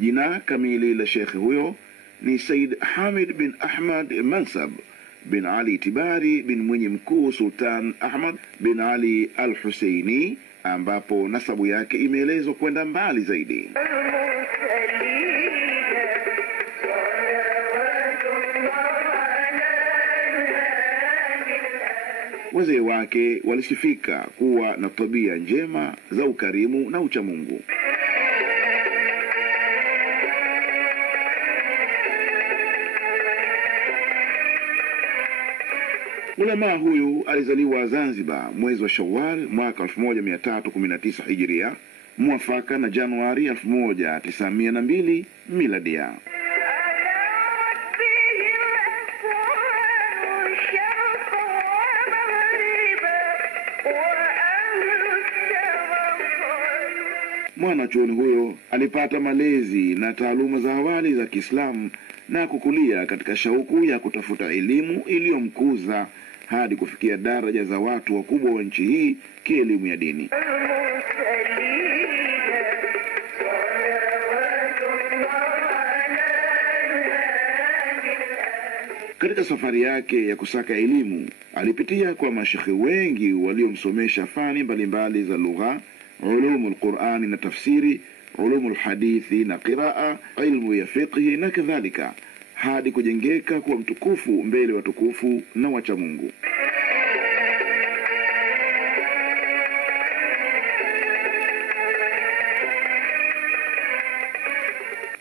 Jina kamili la Sheikh huyo ni Said Hamid bin Ahmad Mansab bin Ali Tibari bin mwenye mkuu Sultan Ahmad bin Ali al-Husaini, ambapo nasabu yake imeelezwa kwenda mbali zaidi. Wazee wake walisifika kuwa na tabia njema za ukarimu na uchamungu. Ulama huyu alizaliwa Zanzibar mwezi wa Shawwal mwaka 1319 Hijria, muafaka na Januari 1902 Miladia. Mwanachuoni huyo alipata malezi na taaluma za awali za Kiislamu na kukulia katika shauku ya kutafuta elimu iliyomkuza hadi kufikia daraja za watu wakubwa wa nchi hii kielimu ya dini. Katika safari yake ya kusaka elimu, alipitia kwa mashekhi wengi waliomsomesha fani mbalimbali za lugha, ulumul Qur'ani na tafsiri, ulumul hadithi na qiraa, ilmu ya fiqhi na kadhalika, hadi kujengeka kuwa mtukufu mbele watukufu na wacha Mungu.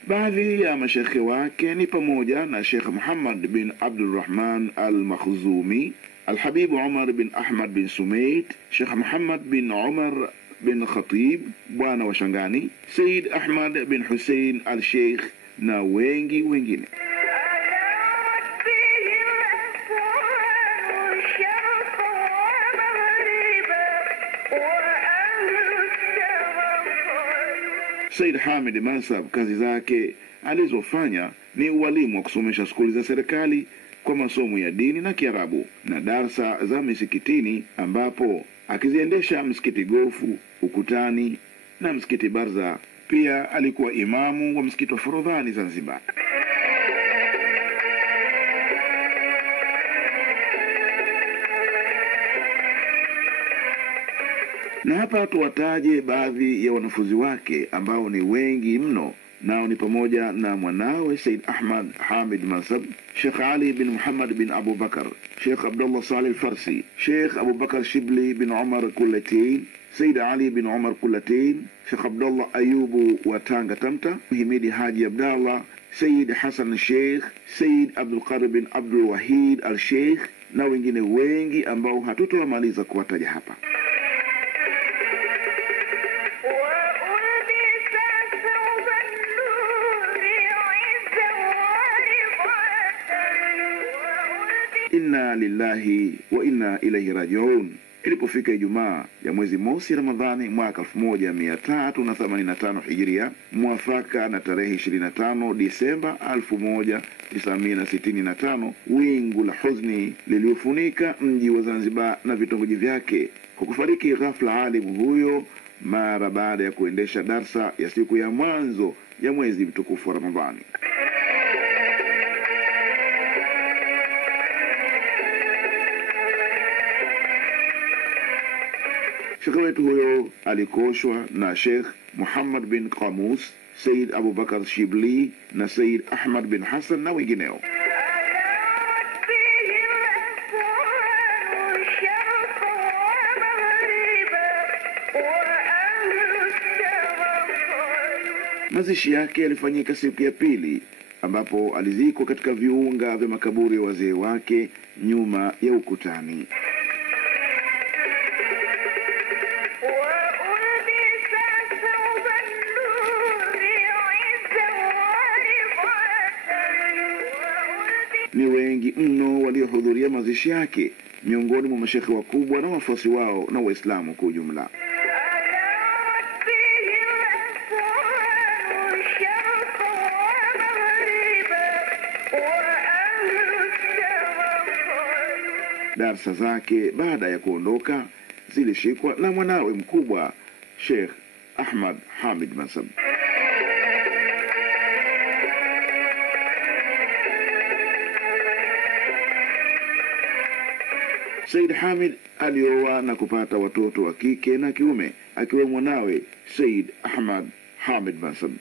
Baadhi ya mashekhe wake ni pamoja na Sheikh Muhammad bin Abdul Rahman al-Makhzumi, Al-Habib Umar bin Ahmad bin Sumait, Sheikh Muhammad bin Umar bin Khatib bwana wa Shangani, Said Ahmad bin Hussein al-Sheikh na wengi wengine. Said Hamid Mansab kazi zake alizofanya ni ualimu wa kusomesha skuli za serikali kwa masomo ya dini na Kiarabu na darsa za misikitini, ambapo akiziendesha msikiti Gofu, Ukutani na msikiti Barza. Pia alikuwa imamu wa msikiti wa Forodhani Zanzibar. Na hapa tuwataje baadhi ya wanafunzi wake ambao ni wengi mno, nao ni pamoja na mwanawe Said Ahmad Hamid Mansab, Sheikh Ali bin Muhammad bin Abu Bakar, Sheikh Abdullah Salih Farsi, Sheikh Abu Bakar Shibli bin Umar Kullatain, Said Ali bin Umar Kullatain, Sheikh Abdullah Ayubu wa Tanga Tamta, Himidi Haji Abdallah, Said Hassan Sheikh, Said Abdul Qadir bin Abdul Wahid al-Sheikh na wengine wengi ambao hatutowamaliza kuwataja hapa. Inna lillahi wa inna ilayhi rajiun. Ilipofika Ijumaa ya mwezi mosi Ramadhani mwaka 1385 Hijria, muafaka na tarehe 25 Disemba 1965, wingu la huzuni liliufunika mji wa Zanzibar na vitongoji vyake kwa kufariki ghafla alimu huyo mara baada ya kuendesha darsa ya siku ya mwanzo ya mwezi mtukufu wa Ramadhani. Sheikh wetu huyo alikoshwa na Sheikh Muhammad bin Qamus, Said Abu Bakar Shibli na Said Ahmad bin Hassan na wengineo. Mazishi yake yalifanyika siku ya pili, ambapo alizikwa katika viunga vya makaburi ya wazee wake nyuma ya Ukutani. Ni wengi mno waliohudhuria mazishi yake, miongoni mwa mashekhe wakubwa na wafuasi wao na Waislamu kwa ujumla. Darsa zake baada ya kuondoka zilishikwa na mwanawe mkubwa Sheikh Ahmad Hamid Mansab. Said Hamid alioa na kupata watoto wa kike na kiume, akiwa mwanawe Said Ahmad Hamid Mansab.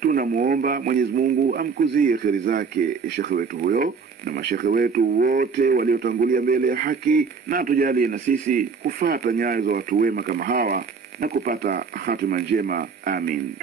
Tunamuomba Mwenyezi Mungu amkuzie kheri zake shekhe wetu huyo na mashekhe wetu wote waliotangulia mbele ya haki, na tujalie na sisi kufata nyayo za watu wema kama hawa na kupata hatima njema. Amin.